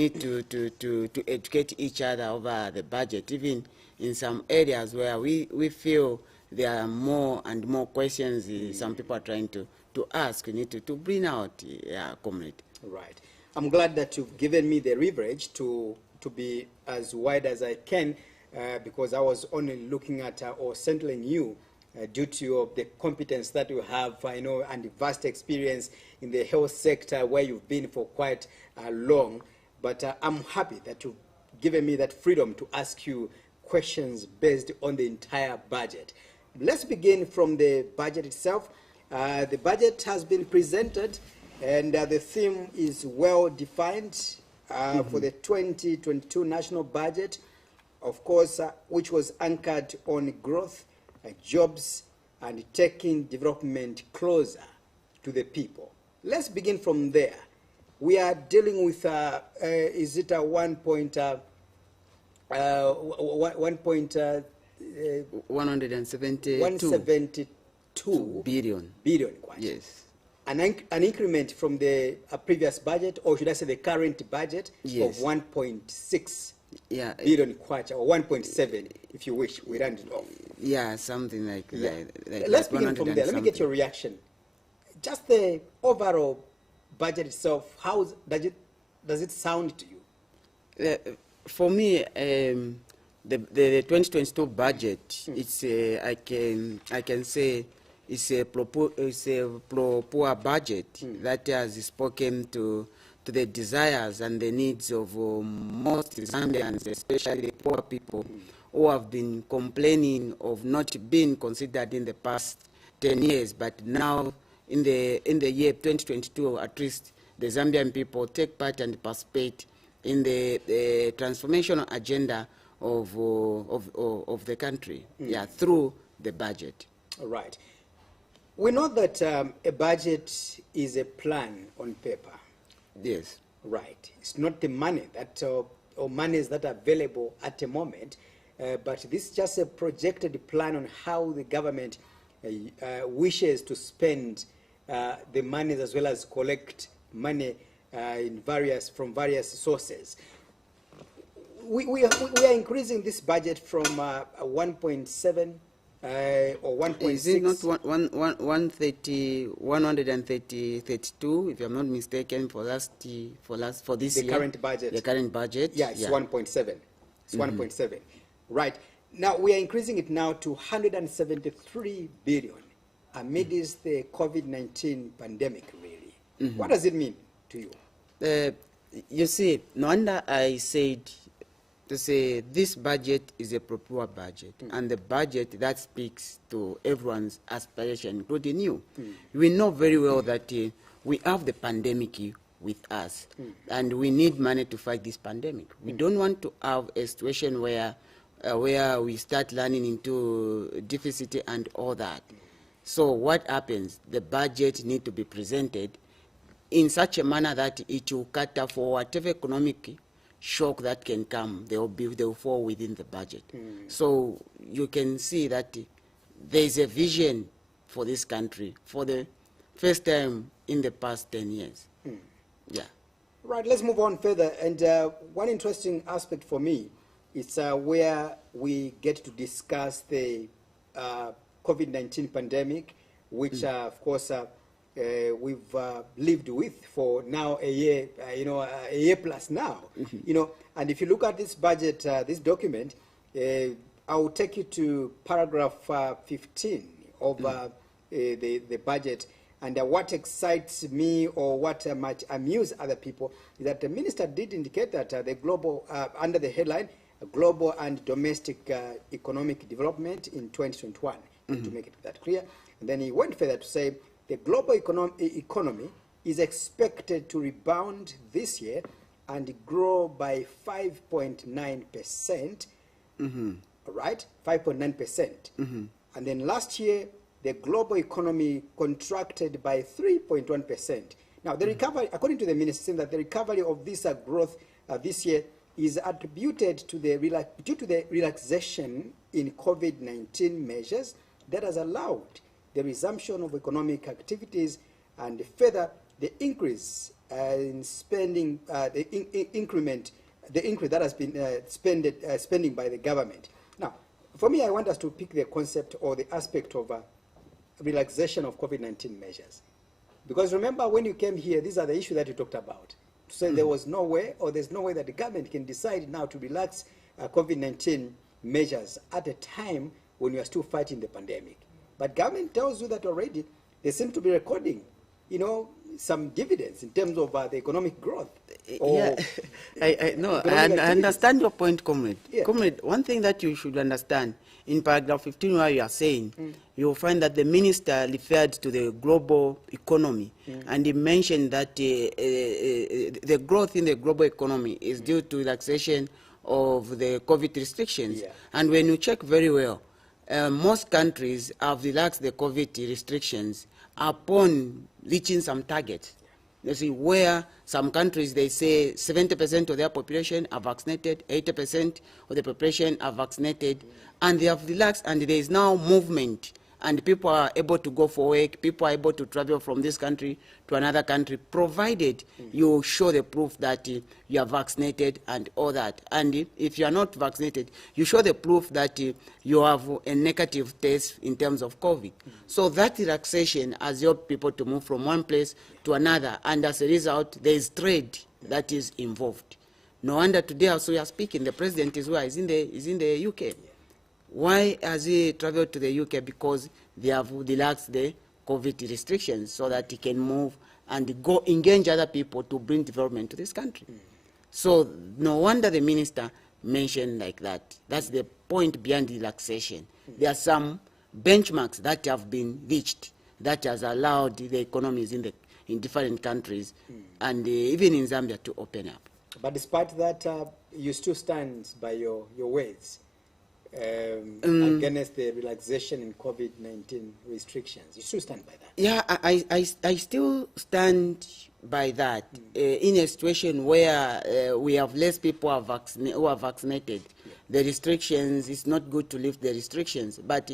need to educate each other over the budget, even in some areas where we feel there are more and more questions some people are trying to ask. We need to bring out comrade. Right. I'm glad that you've given me the leverage to be as wide as I can, because I was only looking at or settling you due to the competence that you have, and the vast experience in the health sector where you've been for quite long. But I'm happy that you've given me that freedom to ask you questions based on the entire budget. Let's begin from the budget itself. The budget has been presented, and the theme is well defined for the 2022 national budget, of course, which was anchored on growth, jobs, and taking development closer to the people. Let's begin from there. We are dealing with, is it a 172 billion. Yes. An increment from the previous budget, or should I say the current budget, yes, of 1.6 billion kwacha, or 1.7 if you wish. We round it off. Yeah, something like that. Let's begin from there. Let me get your reaction. Just the overall budget itself, how does it sound to you? For me, the 2022 budget, it's I can say it's a poor budget that has spoken to the desires and the needs of most Zambians, especially poor people, who have been complaining of not being considered in the past 10 years, but now in the year 2022, at least the Zambian people take part and participate in the transformational agenda of the country, through the budget. All right. We know that a budget is a plan on paper. Yes. Right. It's not the money that or monies that are available at the moment, but this is just a projected plan on how the government wishes to spend the monies, as well as collect money from various sources. We are increasing this budget from 1.7 or 1.6. Is it not 132, if I'm not mistaken, for this year? The current budget. The current budget. Yeah, it's 1.7. It's 1.7. Right. Now we are increasing it now to 173 billion amidst the COVID-19 pandemic, really. What does it mean to you? You see, no wonder I said to say this budget is a proper budget, and the budget that speaks to everyone's aspiration, including you. We know very well that we have the pandemic with us, and we need money to fight this pandemic. We don't want to have a situation where we start running into deficit and all that. So what happens? The budget needs to be presented in such a manner that it will cater for whatever economic shock that can come. They will fall within the budget. So you can see that there is a vision for this country for the first time in the past 10 years. Yeah. Right, let's move on further. And one interesting aspect for me is where we get to discuss the COVID-19 pandemic, which of course we've lived with for now a year, a year plus now, and if you look at this budget, this document, I will take you to paragraph 15 of the budget. And what excites me, or what might amuse other people, is that the minister did indicate that the global, under the headline, global and domestic economic development in 2021, to make it that clear. And then he went further to say the global economy is expected to rebound this year and grow by 5.9%. All right, 5.9%. And then last year, the global economy contracted by 3.1%. Now, the recovery, according to the minister, saying that the recovery of this growth this year is attributed to due to the relaxation in COVID-19 measures that has allowed the resumption of economic activities and further the increase in spending, increment, the increase that has been spending by the government. Now, for me, I want us to pick the concept or the aspect of relaxation of COVID-19 measures. Because remember, when you came here, these are the issues that you talked about. To say there was no way, or there's no way that the government can decide now to relax COVID-19 measures at a time when we are still fighting the pandemic. But government tells you that already. They seem to be recording, some dividends in terms of the economic growth. Yeah, I understand your point, comrade. Yeah. Comrade, one thing that you should understand, in paragraph 15 where you are saying, you'll find that the minister referred to the global economy, and he mentioned that the growth in the global economy is due to relaxation of the COVID restrictions. Yeah. And when you check very well, most countries have relaxed the COVID restrictions upon reaching some targets. You see, where some countries, they say 70% of their population are vaccinated, 80% of the population are vaccinated, and they have relaxed, and there is now movement, and people are able to go for work, people are able to travel from this country to another country, provided you show the proof that you are vaccinated and all that. And if you are not vaccinated, you show the proof that you have a negative test in terms of COVID. So that relaxation has helped people to move from one place to another, and as a result, there is trade that is involved. No wonder today, also we are speaking, the president is where? Is in the UK. Why has he traveled to the UK? Because they have relaxed the COVID restrictions so that he can move and go engage other people to bring development to this country. So no wonder the minister mentioned like that. That's the point behind relaxation. There are some benchmarks that have been reached that has allowed the economies in different countries and even in Zambia to open up. But despite that, you still stand by your words. Against the relaxation in COVID-19 restrictions. You still stand by that? Yeah, I still stand by that. In a situation where we have less people who are vaccinated, the restrictions, it's not good to lift the restrictions. But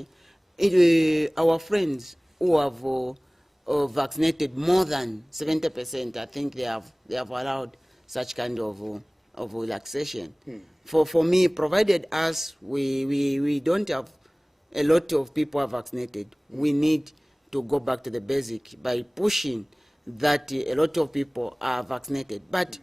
our friends who have vaccinated more than 70%, I think they have allowed such kind of relaxation. For me, provided we don't have a lot of people are vaccinated, we need to go back to the basic by pushing that a lot of people are vaccinated. But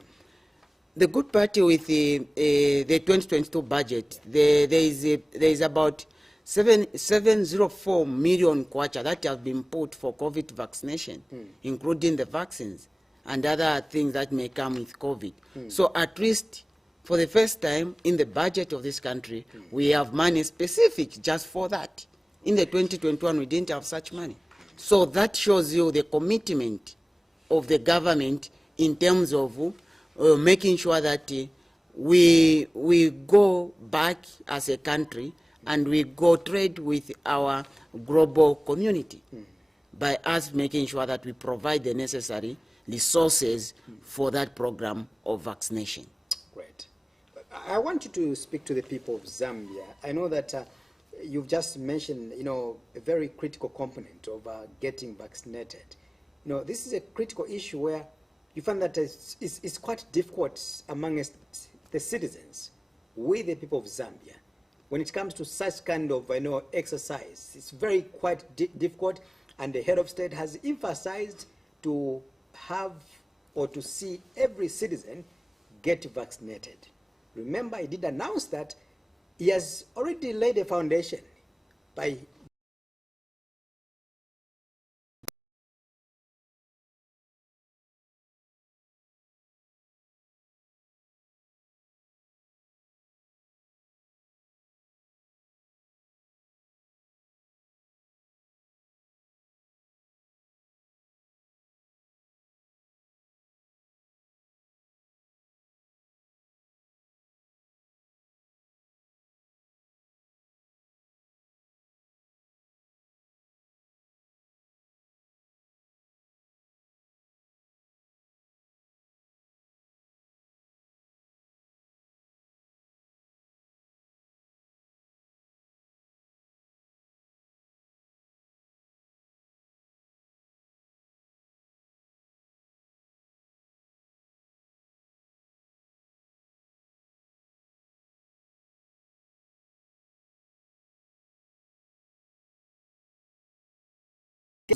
the good part with the 2022 budget, there is about 704 million kwacha that have been put for COVID vaccination, including the vaccines and other things that may come with COVID. So at least for the first time in the budget of this country, we have money specific just for that. In the 2021, we didn't have such money. So that shows you the commitment of the government in terms of making sure that we go back as a country and we go trade with our global community by us making sure that we provide the necessary resources for that program of vaccination. Great. I want you to speak to the people of Zambia. I know that you've just mentioned, a very critical component of getting vaccinated. This is a critical issue where you find that it's quite difficult amongst the citizens, with the people of Zambia. When it comes to such kind of exercise, it's quite difficult, and the head of state has emphasized to have or to see every citizen get vaccinated. Remember, he did announce that he has already laid a foundation by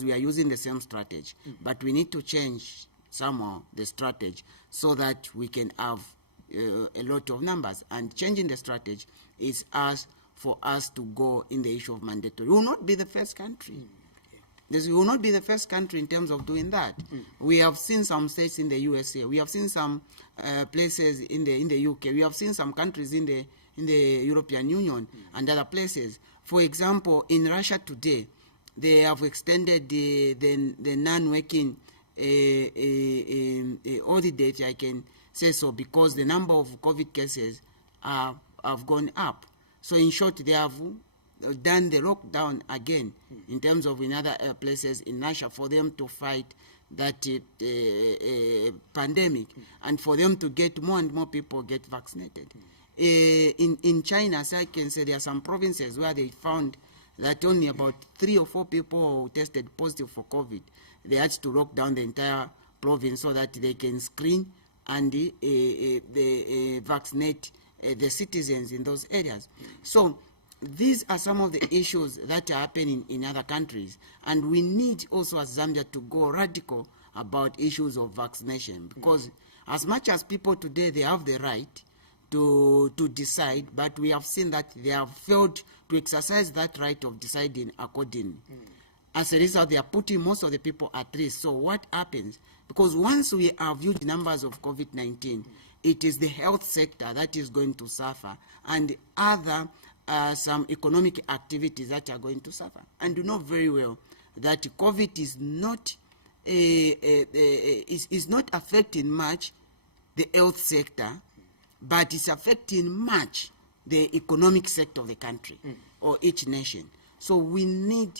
we are using the same strategy, but we need to change somehow the strategy so that we can have a lot of numbers. And changing the strategy is for us to go in the issue of mandatory. We will not be the first country. We will not be the first country in terms of doing that. We have seen some states in the USA. We have seen some places in the UK. We have seen some countries in the European Union and other places. For example, in Russia today, they have extended the non-working holiday, if I can say so, because the number of COVID cases have gone up. So in short, they have done the lockdown again in terms of in other places in Russia for them to fight that pandemic and for them to get more and more people get vaccinated. In China, as I can say, there are some provinces where they found that only about 3 or 4 people who tested positive for COVID. They had to lock down the entire province so that they can screen and vaccinate the citizens in those areas. So these are some of the issues that are happening in other countries, and we need also as Zambia to go radical about issues of vaccination, because as much as people today, they have the right to decide, but we have seen that they have failed to exercise that right of deciding accordingly. As a result, they are putting most of the people at risk. So what happens? Because once we have huge numbers of COVID-19, it is the health sector that is going to suffer, and other some economic activities that are going to suffer. And you know very well that COVID is not affecting much the health sector, but it's affecting much the economic sector of the country or each nation. So we need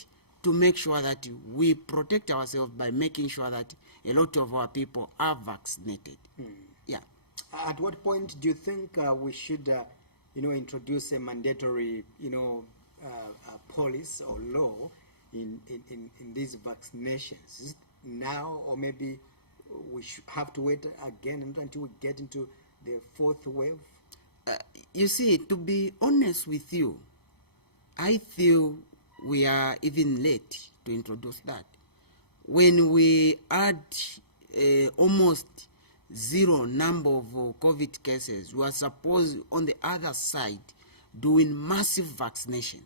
to make sure that we protect ourselves by making sure that a lot of our people are vaccinated. Yeah. At what point do you think we should introduce a mandatory, policy or law in these vaccinations now, or maybe we should have to wait again until we get into the 4th wave? You see, to be honest with you, I feel we are even late to introduce that. When we had almost zero number of COVID cases, we are supposed on the other side doing massive vaccination,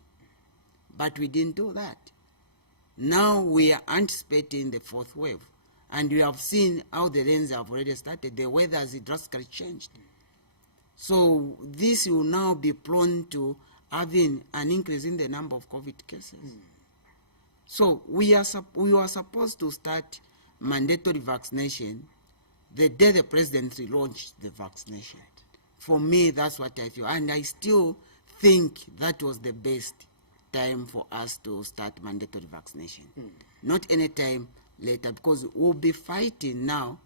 but we didn't do that. Now we are anticipating the 4th wave, and we have seen how the rains have already started. The weather has drastically changed. So this will now be prone to having an increase in the number of COVID cases. So we are supposed to start mandatory vaccination the day the presidency launched the vaccination. For me, that's what I feel. And I still think that was the best time for us to start mandatory vaccination. Not any time later, because we'll be fighting now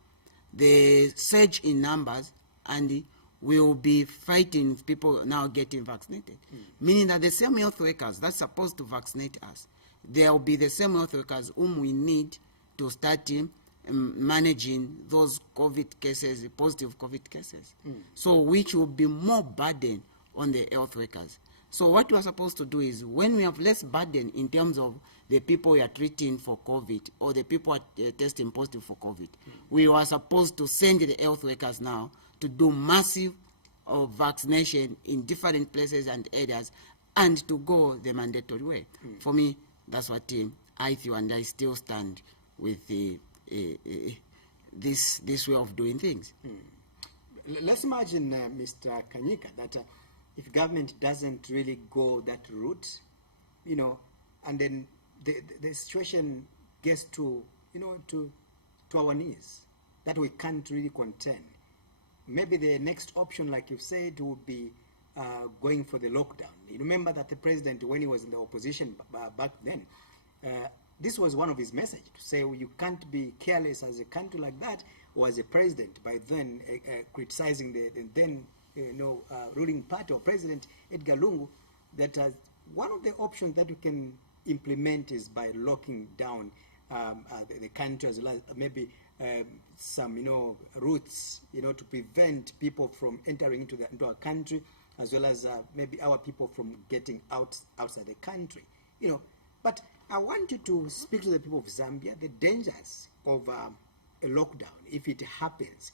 the surge in numbers, and we will be fighting people now getting vaccinated. Meaning that the same health workers that's supposed to vaccinate us, there will be the same health workers whom we need to start managing those COVID cases, positive COVID cases. So which will be more burden on the health workers. So what we are supposed to do is, when we have less burden in terms of the people we are treating for COVID or the people are testing positive for COVID, we are supposed to send the health workers now to do massive vaccination in different places and areas, and to go the mandatory way. For me, that's what I feel, and I still stand with this way of doing things. Let's imagine, Mr. Kanyika, that if government doesn't really go that route, and then the situation gets to our knees, that we can't really contain. Maybe the next option, like you've said, would be going for the lockdown. You remember that the president, when he was in the opposition back then, this was one of his messages, to say, you can't be careless as a country like that, or as a president, by then criticizing the then ruling party or President Edgar Lungu, that one of the options that we can implement is by locking down the country, as well as maybe some routes to prevent people from entering into our country, as well as maybe our people from getting outside the country. But I want you to speak to the people of Zambia the dangers of a lockdown if it happens.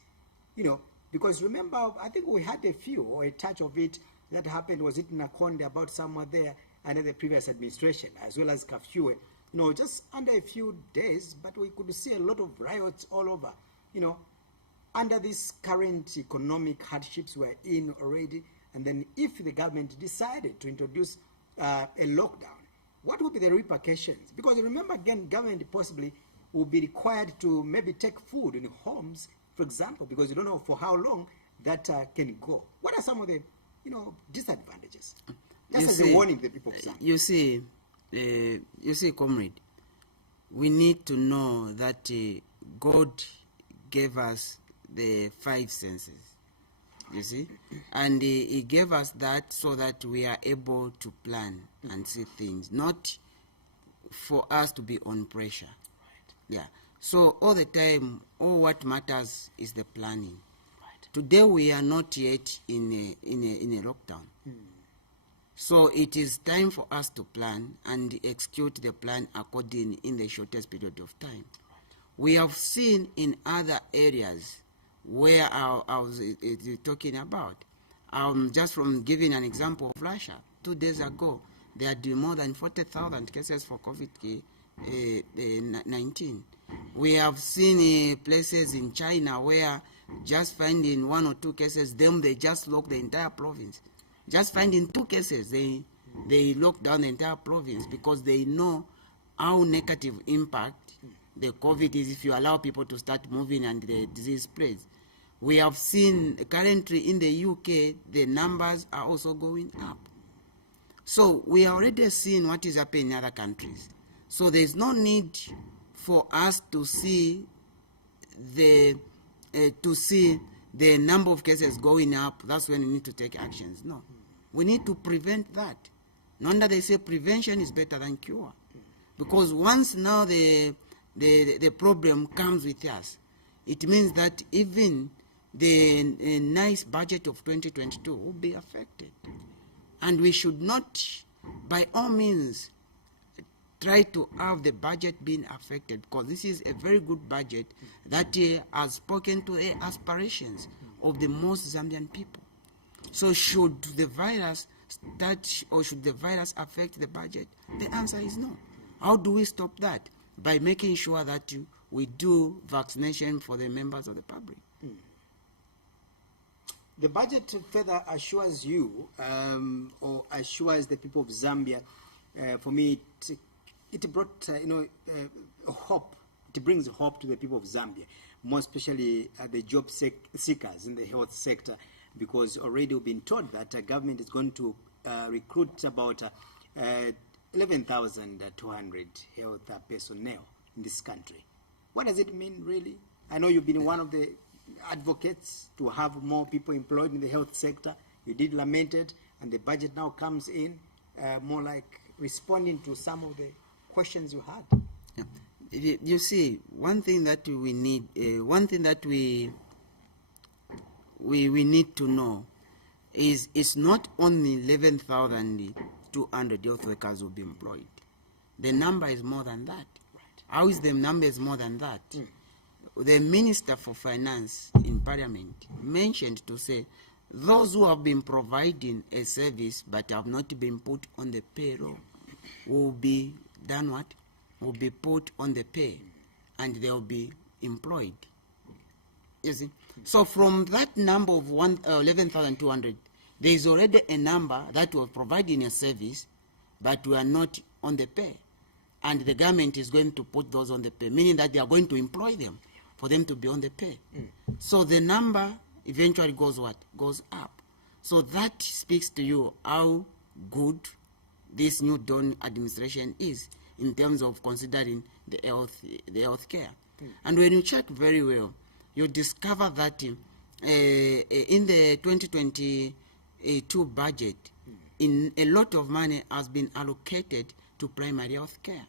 You know, because remember, I think we had a few or a touch of it that happened. Was it in Nakonde, about somewhere there under the previous administration, as well as curfew? You know, just under a few days, but we could see a lot of riots all over. You know, under these current economic hardships we're in already, and then if the government decided to introduce a lockdown, what would be the repercussions? Because remember, again, government possibly will be required to maybe take food in homes, for example, because you don't know for how long that can go. What are some of the, you know, disadvantages? Just as a warning to the people of Zambia. You see, comrade, we need to know that God gave us the 5 senses, you see, and he gave us that so that we are able to plan and see things, not for us to be on pressure. Right. Yeah. So all the time, all what matters is the planning. Right. Today we are not yet in a lockdown. So it is time for us to plan and execute the plan according in the shortest period of time. Right. We have seen in other areas where I was talking about. Just from giving an example of Russia, 2 days ago, they had more than 40,000 cases for COVID-19. We have seen places in China where just finding 1 or 2 cases, then they just lock the entire province. Just finding 2 cases, they lock down the entire province because they know how negative impact the COVID is if you allow people to start moving and the disease spreads. We have seen currently in the UK, the numbers are also going up. So we are already seeing what is happening in other countries. So there's no need for us to see the number of cases going up. That's when we need to take actions. No, we need to prevent that. No wonder they say prevention is better than cure, because once now the problem comes with us, it means that even the nice budget of 2022 will be affected. And we should not, by all means, try to have the budget being affected, because this is a very good budget that has spoken to the aspirations of the most Zambian people. So should the virus start, or should the virus affect the budget? The answer is no. How do we stop that? By making sure that we do vaccination for the members of the public. The budget further assures you, or assures the people of Zambia, for me, it brought, hope. It brings hope to the people of Zambia, more especially the job seekers in the health sector, because already we've been told that the government is going to recruit about 11,200 health personnel in this country. What does it mean, really? I know you've been one of the advocates to have more people employed in the health sector. You did lament it, and the budget now comes in more like responding to some of the questions you had. Yeah. You see, one thing that we need, we need to know is it's not only 11,200 health workers will be employed. The number is more than that. Right. How is the number is more than that? The Minister for Finance in Parliament mentioned to say those who have been providing a service but have not been put on the payroll will be done what? Will be put on the pay, and they will be employed. You see? So from that number of 11,200, there is already a number that was providing a service but we are not on the pay. And the government is going to put those on the pay, meaning that they are going to employ them for them to be on the pay. So the number eventually goes what? Goes up. So that speaks to you how good this new Dawn administration is in terms of considering the health care. And when you check very well, you discover that in the 2022 budget, in a lot of money has been allocated to primary health care.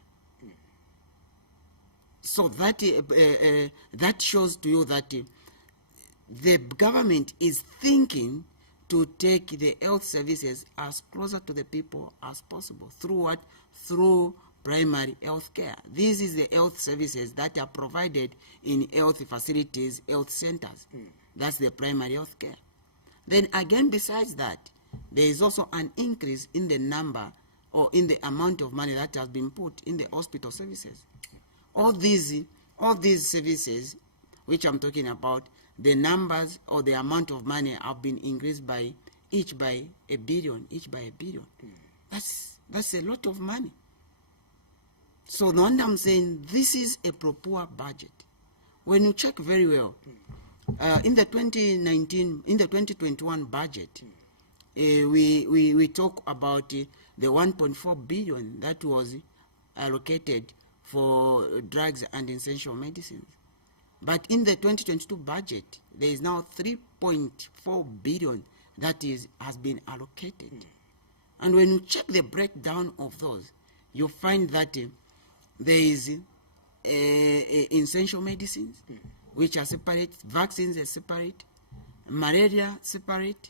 So that that shows to you that the government is thinking to take the health services as closer to the people as possible. Through what? Through primary health care. This is the health services that are provided in health facilities, health centers. That's the primary health care. Then again, besides that, there is also an increase in the number or in the amount of money that has been put in the hospital services. All these services, which I'm talking about, the numbers or the amount of money have been increased by each by a billion. That's a lot of money. So no wonder I'm saying this is a poor budget. When you check very well, in the 2021 budget, we talk about the 1.4 billion that was allocated for drugs and essential medicines. But in the 2022 budget, there is now 3.4 billion that has been allocated. And when you check the breakdown of those, you find that there is essential medicines, which are separate, vaccines are separate, malaria separate,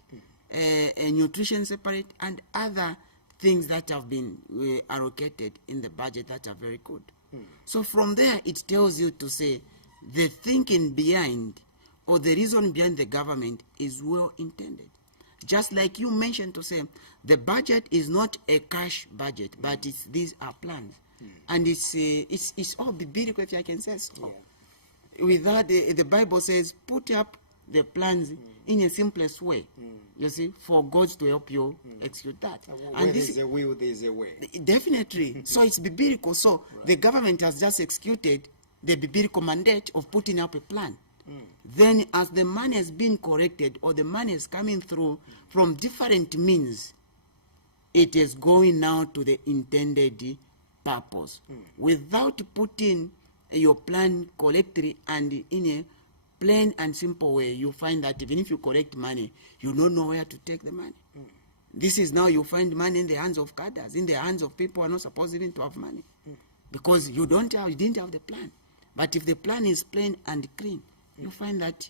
nutrition separate, and other things that have been allocated in the budget that are very good. So from there, it tells you to say the thinking behind or the reason behind the government is well intended. Just like you mentioned to say, the budget is not a cash budget, but these are plans. And it's all biblical, if I can say so. Yeah. With that, the Bible says, put up the plans in a simplest way, you see, for God to help you execute that. And this is a will, there is a way. Definitely. So it's biblical. So the government has just executed the biblical mandate of putting up a plan. Then as the money has been corrected or the money is coming through from different means, it is going now to the intended purpose. Without putting your plan correctly and in a plain and simple way, you find that even if you collect money, you don't know where to take the money. This is now you find money in the hands of cadres, in the hands of people who are not supposed even to have money. Because you didn't have the plan. But if the plan is plain and clean, you find that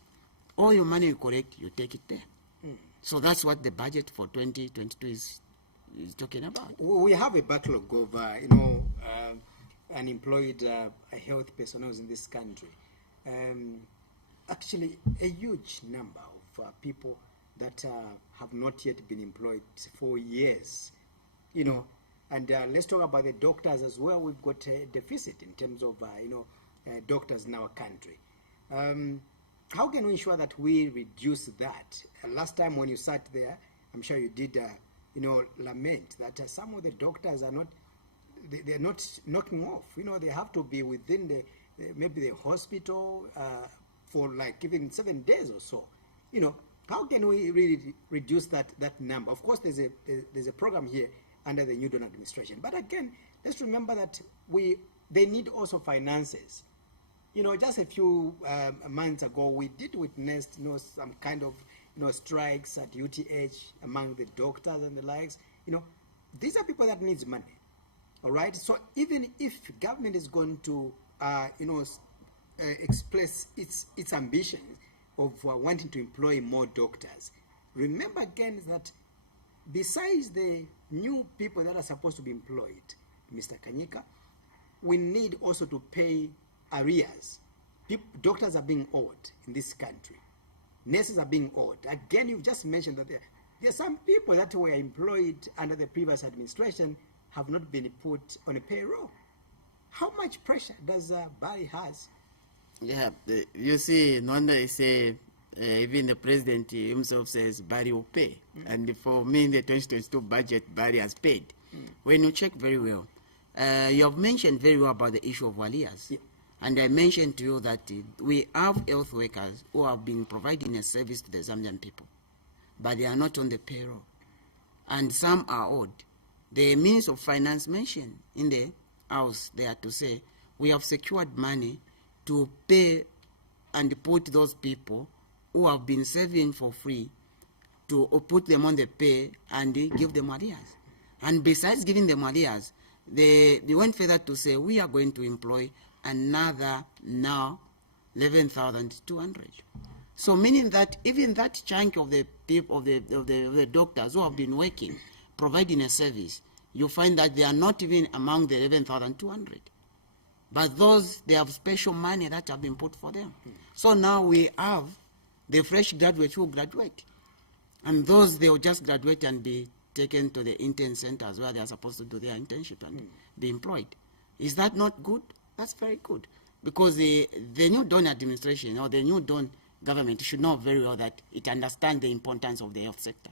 all your money you collect, you take it there. So that's what the budget for 2022 is talking about. We have a backlog of, unemployed health personnel in this country. Actually, a huge number of people that have not yet been employed for years. And let's talk about the doctors as well. We've got a deficit in terms of, doctors in our country. How can we ensure that we reduce that? Last time when you sat there, I'm sure you did, lament that some of the doctors are not, they're not knocking off. They have to be within maybe the hospital for like even 7 days or so. How can we really reduce that number? Of course, there's a program here under the New Dawn administration. But again, let's remember that they need also finances. Just a few months ago, we did witness, some kind of, strikes at UTH among the doctors and the likes. These are people that needs money. All right. So even if government is going to, express its ambition of wanting to employ more doctors, remember again that besides the new people that are supposed to be employed, Mr. Kanyika, we need also to pay arrears. Doctors are being owed in this country. Nurses are being owed. Again, you've just mentioned that there are some people that were employed under the previous administration have not been put on a payroll. How much pressure does Barry has? Yeah, you see, no wonder they say, even the president himself says Barry will pay. And for me, in the 2022 budget, Barry has paid. When you check very well, you have mentioned very well about the issue of arrears. Yeah. And I mentioned to you that we have health workers who have been providing a service to the Zambian people, but they are not on the payroll. And some are owed. The Minister of Finance mentioned in the House there to say, we have secured money to pay and put those people who have been serving for free to put them on the pay and give them arrears. And besides giving them arrears, they went further to say, we are going to employ another now 11,200. So meaning that even that chunk of the people, of the doctors who have been working, providing a service, you find that they are not even among the 11,200. But those, they have special money that have been put for them. So now we have the fresh graduates who graduate. And those, they will just graduate and be taken to the intern centers where they are supposed to do their internship and be employed. Is that not good? That's very good. Because the new Dawn administration or the new Dawn government should know very well that it understands the importance of the health sector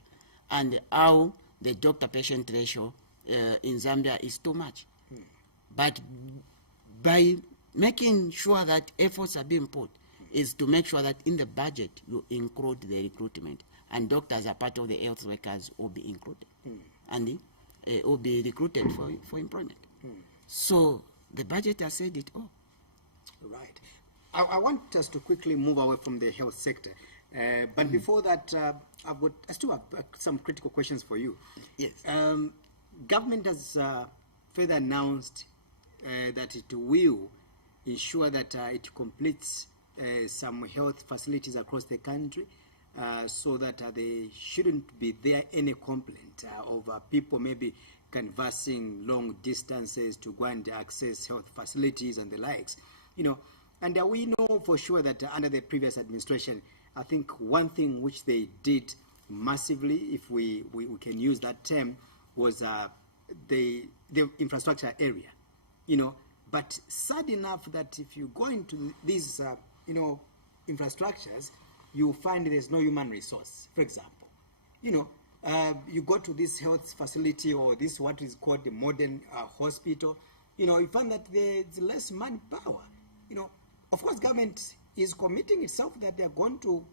and how the doctor-patient ratio in Zambia is too much. But by making sure that efforts are being put is to make sure that in the budget you include the recruitment, and doctors are part of the health workers will be included and will be recruited for employment. So the budget has said it all. Right. I want us to quickly move away from the health sector. But before that, I still have some critical questions for you. Yes. Government has further announced that it will ensure that it completes some health facilities across the country so that there shouldn't be there any complaint of people maybe canvassing long distances to go and access health facilities and the likes. And we know for sure that under the previous administration, I think one thing which they did massively, if we can use that term, was the infrastructure area. But sad enough that if you go into these infrastructures, you find there's no human resource. For example, you go to this health facility or this what is called the modern hospital, you find that there's less manpower. Of course, government is committing itself that they are going to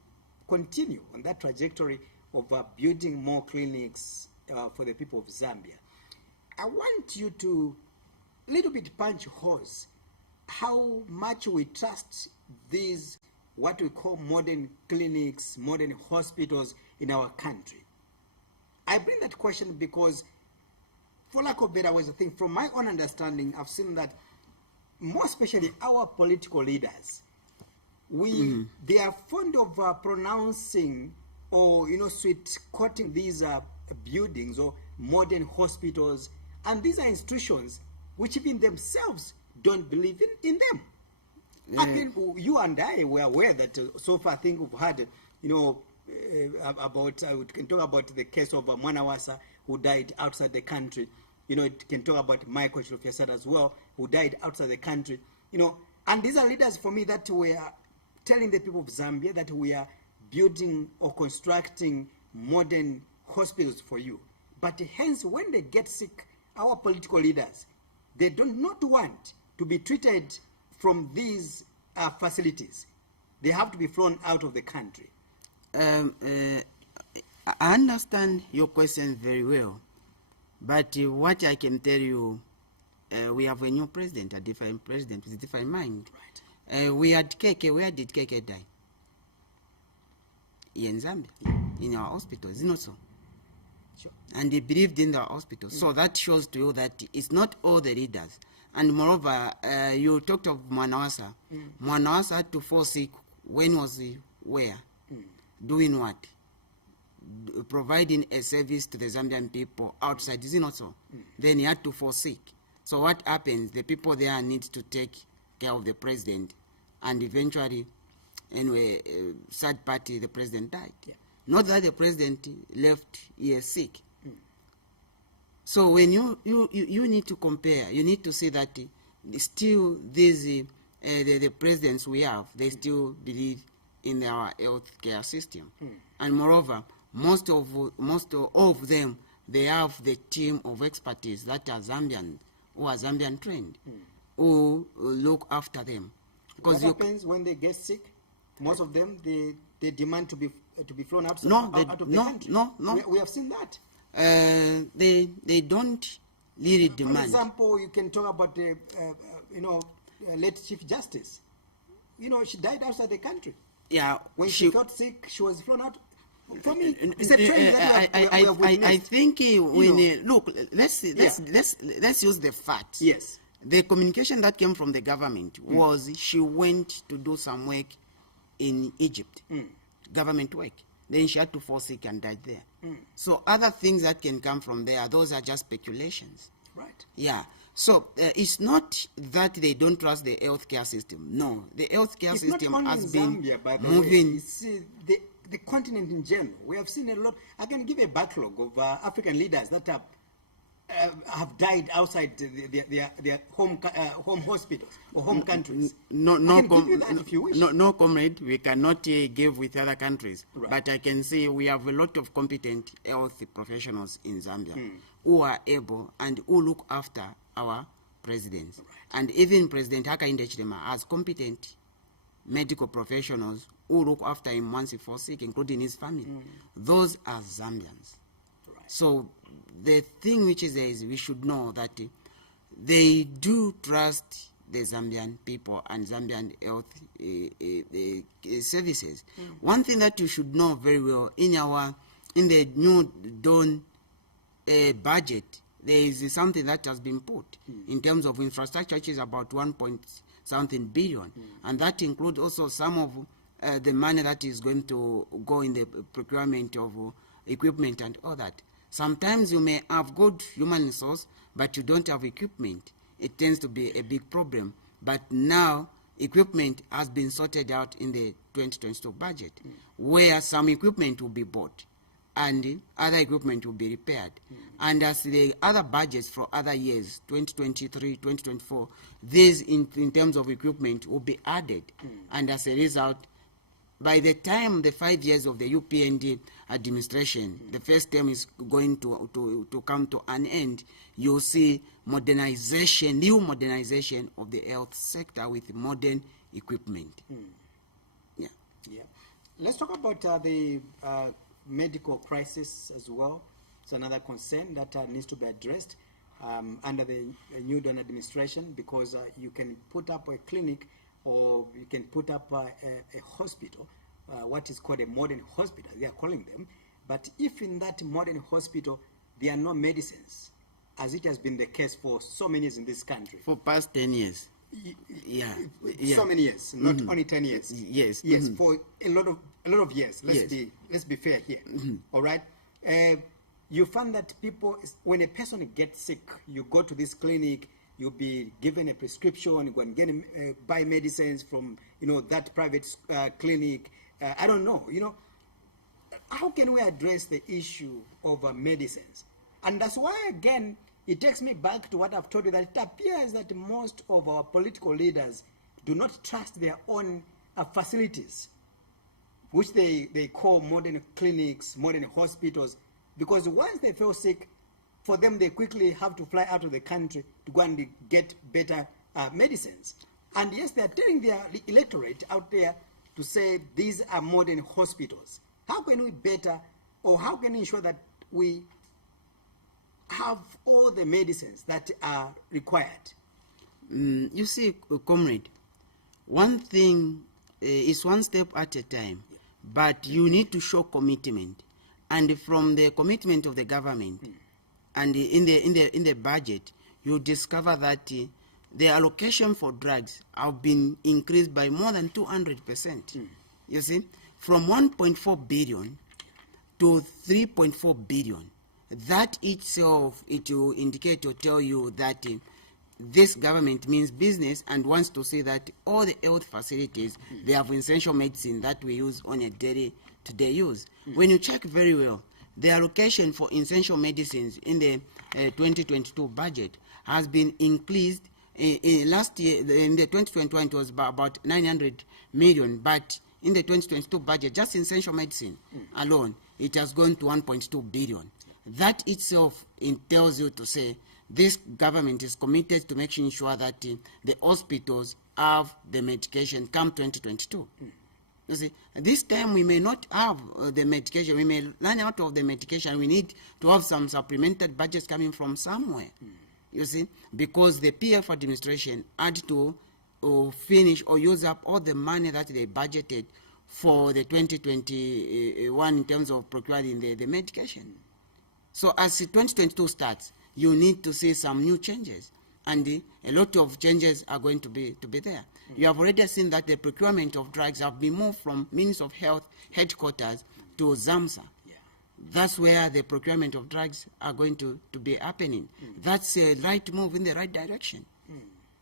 continue on that trajectory of building more clinics for the people of Zambia. I want you to a little bit punch holes how much we trust these what we call modern clinics, modern hospitals in our country. I bring that question because, for lack of better words, I think from my own understanding, I've seen that more especially our political leaders, they are fond of pronouncing or sweet quoting these buildings or modern hospitals, and these are institutions which even themselves don't believe in them. I think you and I were aware that so far I think we've had about we can talk about the case of Mwanawasa who died outside the country. It can talk about Michael Chilufya as well, who died outside the country. And these are leaders for me that were telling the people of Zambia that we are building or constructing modern hospitals for you. But hence, when they get sick, our political leaders, they do not want to be treated from these facilities. They have to be flown out of the country. I understand your question very well. But what I can tell you, we have a new president, a different president with a different mind. Right. We had Keke. Where did Keke die? In Zambia, in our hospitals, isn't it so? Sure. And he believed in the hospital. So that shows to you that it's not all the leaders. And moreover, you talked of Mwanawasa. Mwanawasa had to fall sick. When was he? Where? Doing what? Providing a service to the Zambian people outside, is it not so? Then he had to fall sick. So what happens? The people there need to take care of the president, and eventually, anyway, sad party, the president died. Yeah. Not that the president left here sick. So when you need to compare, you need to see that still these the presidents we have, they still believe in our health care system, and moreover, most of them, they have the team of expertise that are Zambian, who are Zambian trained, who look after them. What happens when they get sick? Most of them, they demand to be flown out of the country. No. We have seen that. They don't really demand. For example, you can talk about the late Chief Justice. She died outside the country. Yeah, when she got sick, she was flown out. For me, it's a trend that we have witnessed. I think look, let's use the facts. Yes. The communication that came from the government was she went to do some work in Egypt, government work. then she had to fall sick and died there. So other things that can come from there, those are just speculations. Right. Yeah. So it's not that they don't trust the healthcare system. No, the healthcare It's system not only has in been Zambia, by the moving. way. It's the continent in general. We have seen a lot. I can give a backlog of African leaders that have died outside their home hospitals or home countries. No, I can give you that if you wish. No, comrade, we cannot give with other countries. Right. But I can say we have a lot of competent health professionals in Zambia who are able and who look after our presidents. Right. And even President Hakainde Hichilema has competent medical professionals who look after him once he falls sick, including his family. Those are Zambians. Right. So the thing which is there is we should know that they do trust the Zambian people and Zambian health services. One thing that you should know very well in the new dawn budget, there is something that has been put in terms of infrastructure, which is about 1.something billion, and that includes also some of the money that is going to go in the procurement of equipment and all that. Sometimes you may have good human resource, but you don't have equipment. It tends to be a big problem. But now, equipment has been sorted out in the 2022 budget, where some equipment will be bought and other equipment will be repaired. And as the other budgets for other years, 2023, 2024, these in terms of equipment will be added. And as a result, by the time the 5 years of the UPND administration, the first term is going to come to an end, you'll see modernization, new modernization of the health sector with modern equipment. Yeah. Yeah. Let's talk about the medical crisis as well. It's another concern that needs to be addressed under the new Dawn administration, because you can put up a clinic or you can put up a hospital, what is called a modern hospital, they are calling them. But if in that modern hospital there are no medicines, as it has been the case for so many years in this country. For past 10 years. Yeah. So many years, not only 10 years. Yes. Yes, for a lot of years. Let's be fair here. All right. You find that people, when a person gets sick, you go to this clinic, you'll be given a prescription, you go and get buy medicines from that private clinic. I don't know. How can we address the issue of medicines? And that's why, again, it takes me back to what I've told you, that it appears that most of our political leaders do not trust their own facilities, which they call modern clinics, modern hospitals, because once they feel sick, for them, they quickly have to fly out of the country to go and get better medicines. And yes, they are telling their electorate out there to say these are modern hospitals. How can we better, or how can we ensure that we have all the medicines that are required? You see, comrade, one thing is one step at a time, but you need to show commitment. And from the commitment of the government, and in the budget, you discover that the allocation for drugs have been increased by more than 200%. You see, from 1.4 billion to 3.4 billion. That itself, it will indicate or tell you that this government means business and wants to say that all the health facilities, they have essential medicine that we use on a day-to-day use. When you check very well, the allocation for essential medicines in the 2022 budget has been increased. Last year, in the 2021, it was about 900 million, but in the 2022 budget, just essential medicine alone, it has gone to 1.2 billion. That itself tells you to say this government is committed to making sure that the hospitals have the medication come 2022. You see, this time we may not have the medication. We may run out of the medication. We need to have some supplemented budgets coming from somewhere. You see, because the PF administration had to finish or use up all the money that they budgeted for the 2021 in terms of procuring the medication. So as 2022 starts, you need to see some new changes, and a lot of changes are going to be there. You have already seen that the procurement of drugs have been moved from Ministry of Health headquarters to ZAMSA. Yeah. That's where the procurement of drugs are going to be happening. That's a right move in the right direction.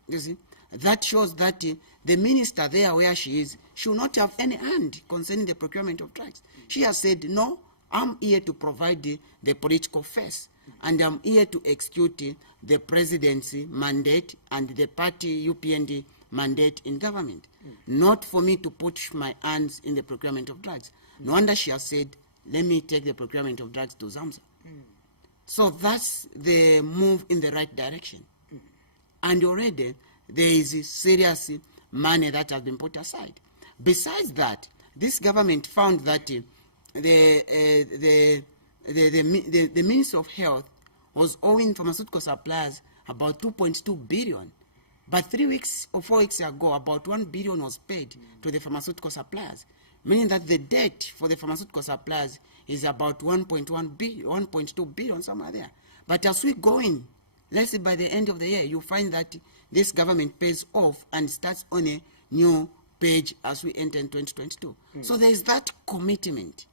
You see? That shows that the minister there where she is should not have any hand concerning the procurement of drugs. She has said, no, I'm here to provide the political face, and I'm here to execute the presidency mandate and the party UPND mandate in government, not for me to put my hands in the procurement of drugs. No wonder she has said, let me take the procurement of drugs to ZAMSA. So that's the move in the right direction. And already there is serious money that has been put aside. Besides that, this government found that the Ministry of Health was owing pharmaceutical suppliers about 2.2 billion. But 3 weeks or 4 weeks ago, about 1 billion was paid to the pharmaceutical suppliers, meaning that the debt for the pharmaceutical suppliers is about 1.1 billion, 1.2 billion, somewhere there. But as we go in, let's say by the end of the year, you find that this government pays off and starts on a new page as we enter in 2022. So there is that commitment.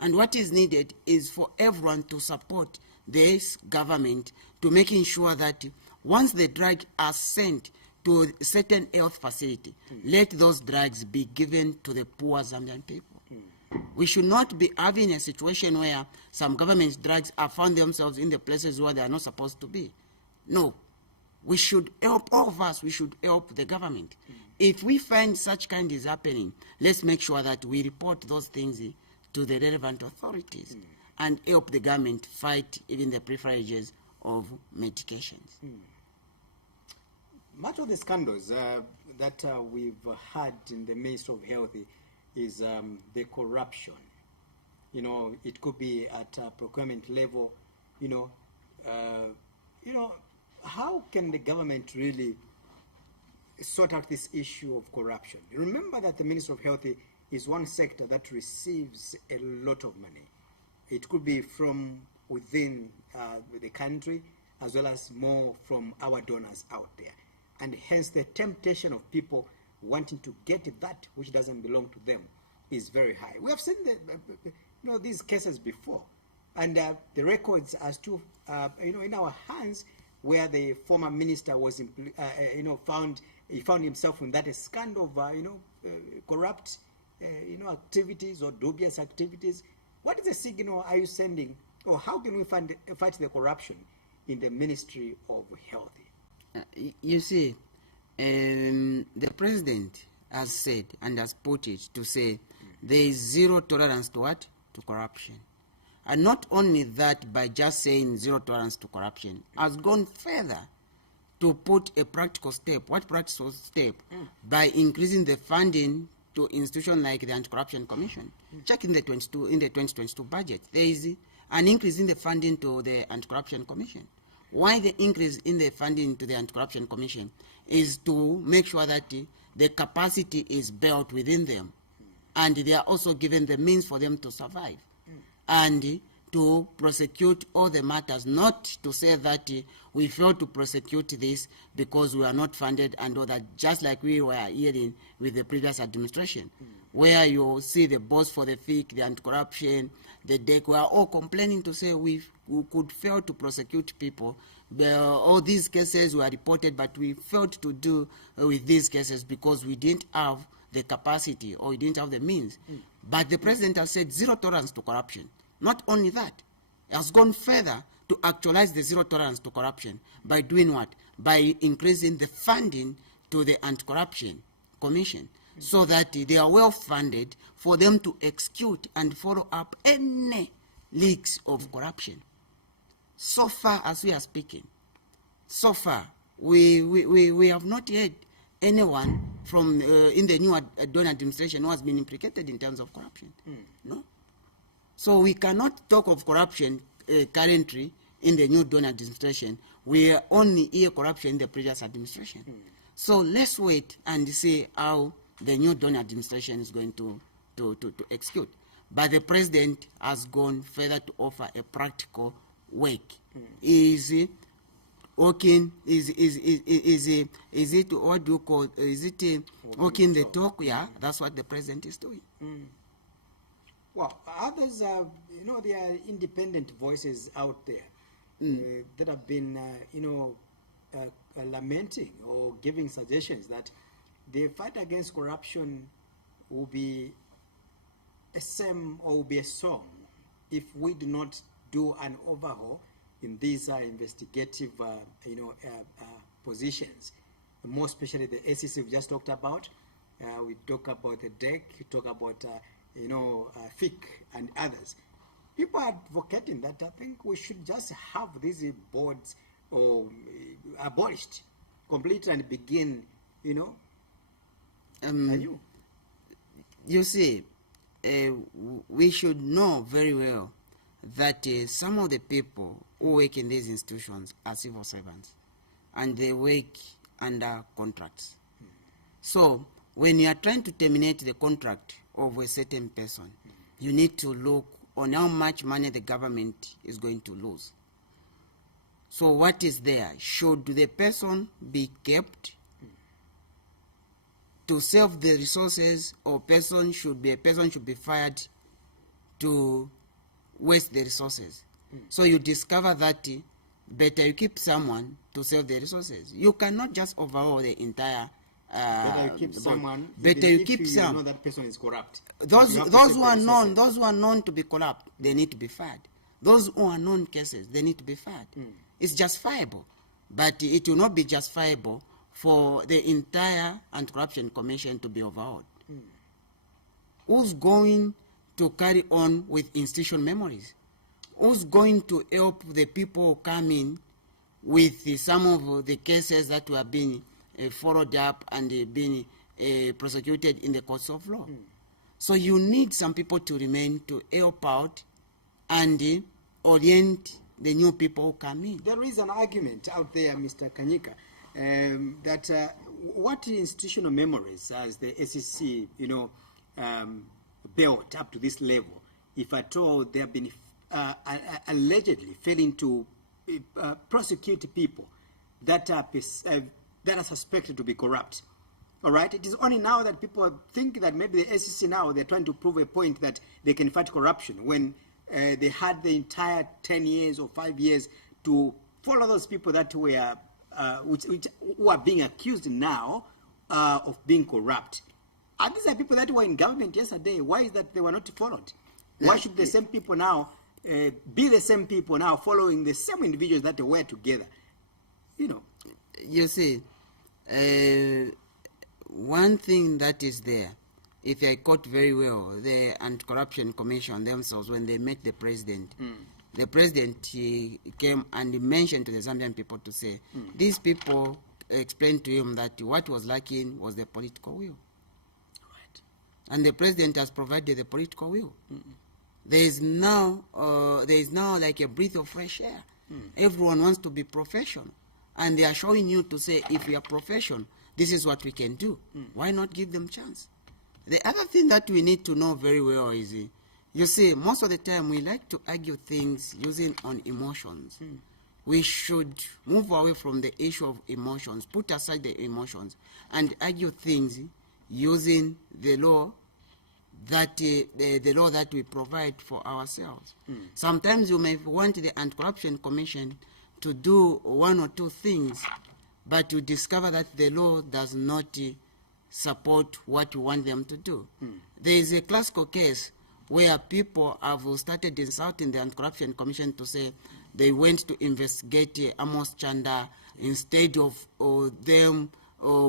And what is needed is for everyone to support this government to making sure that once the drugs are sent to a certain health facility, let those drugs be given to the poor Zambian people. We should not be having a situation where some government drugs have found themselves in the places where they are not supposed to be. No. We should help, all of us, we should help the government. If we find such kind is happening, let's make sure that we report those things to the relevant authorities and help the government fight even the privileges of medications. Much of the scandals that we've had in the Ministry of Health is the corruption. You know, it could be at procurement level. How can the government really sort out this issue of corruption? Remember that the Ministry of Health is one sector that receives a lot of money. It could be from within the country as well as more from our donors out there. And hence the temptation of people wanting to get that which doesn't belong to them is very high. We have seen these cases before, and the records as to in our hands, where the former minister was found himself in that scandal of corrupt activities or dubious activities. What is the signal are you sending, or how can we fight the corruption in the Ministry of Health? You see, the president has said and has put it to say there is zero tolerance to what? To corruption. And not only that, by just saying zero tolerance to corruption, has gone further to put a practical step. What practical step? By increasing the funding to institutions like the Anti-Corruption Commission. Check in the 2022 budget. There is an increase in the funding to the Anti-Corruption Commission. Why the increase in the funding to the Anti-Corruption Commission is to make sure that the capacity is built within them, and they are also given the means for them to survive, and to prosecute all the matters, not to say that we failed to prosecute this because we are not funded and all that, just like we were hearing with the previous administration, where you see the boss for the FIC, the anti-corruption, the DEC, we are all complaining to say we could fail to prosecute people. All these cases were reported, but we failed to do with these cases because we didn't have the capacity or we didn't have the means. But the president has said zero tolerance to corruption. Not only that, he has gone further to actualize the zero tolerance to corruption by doing what? By increasing the funding to the Anti-Corruption Commission, so that they are well funded for them to execute and follow up any leaks of corruption. So far as we are speaking, so far we have not heard anyone from in the new Dawn administration who has been implicated in terms of corruption. No. So we cannot talk of corruption currently in the new Dawn administration. We only hear corruption in the previous administration. So let's wait and see how the new Dawn administration is going to execute. But the president has gone further to offer a practical work. Is working? Is it what do you call? Is it walking the talk? Yeah, that's what the president is doing. Well, others are, there are independent voices out there that have been, lamenting or giving suggestions that the fight against corruption will be a same or will be a song if we do not do an overhaul in these investigative, positions, more especially the SEC we just talked about. We talk about the DEC, we talk about, FIC and others. People are advocating that I think we should just have these boards abolished completely and begin, anew. You see, we should know very well that some of the people who work in these institutions are civil servants and they work under contracts. So when you are trying to terminate the contract of a certain person, you need to look on how much money the government is going to lose. So what is there? Should the person be kept to save the resources, or a person should be fired to waste the resources? So you discover that better you keep someone to save the resources. You cannot just overhaul the entire. Better you keep someone. Better you keep some. You know that person is corrupt. Those who are known to be corrupt, they need to be fired. Those who are known cases, they need to be fired. It's justifiable, but it will not be justifiable for the entire Anti-Corruption Commission to be overhauled. Who's going to carry on with institution memories? Who's going to help the people who come in with some of the cases that were being followed up and being prosecuted in the courts of law? So you need some people to remain to help out and orient the new people who come in. There is an argument out there, Mr. Kanyika, that what institutional memories has the SEC, built up to this level, if at all they have been allegedly failing to prosecute people that are suspected to be corrupt. All right, it is only now that people think that maybe the SEC now they're trying to prove a point that they can fight corruption when they had the entire 10 years or 5 years to follow those people that were who are being accused now of being corrupt. And these are people that were in government yesterday. Why is that they were not followed? Why should the same people now be the same people now following the same individuals that they were together? You see, one thing that is there, if I quote very well, the Anti-Corruption Commission themselves, when they met the president, the president came and mentioned to the Zambian people to say, these people explained to him that what was lacking was the political will. Right. And the president has provided the political will. There is now like a breath of fresh air. Everyone wants to be professional. And they are showing you to say, if we are professional, this is what we can do. Why not give them chance? The other thing that we need to know very well is, you see, most of the time we like to argue things using on emotions. We should move away from the issue of emotions, put aside the emotions, and argue things using the law that the law that we provide for ourselves. Sometimes you may want the Anti-Corruption Commission to do one or two things, but you discover that the law does not support what you want them to do. There is a classical case where people have started insulting the Anti-Corruption Commission to say they went to investigate Amos Chanda instead of them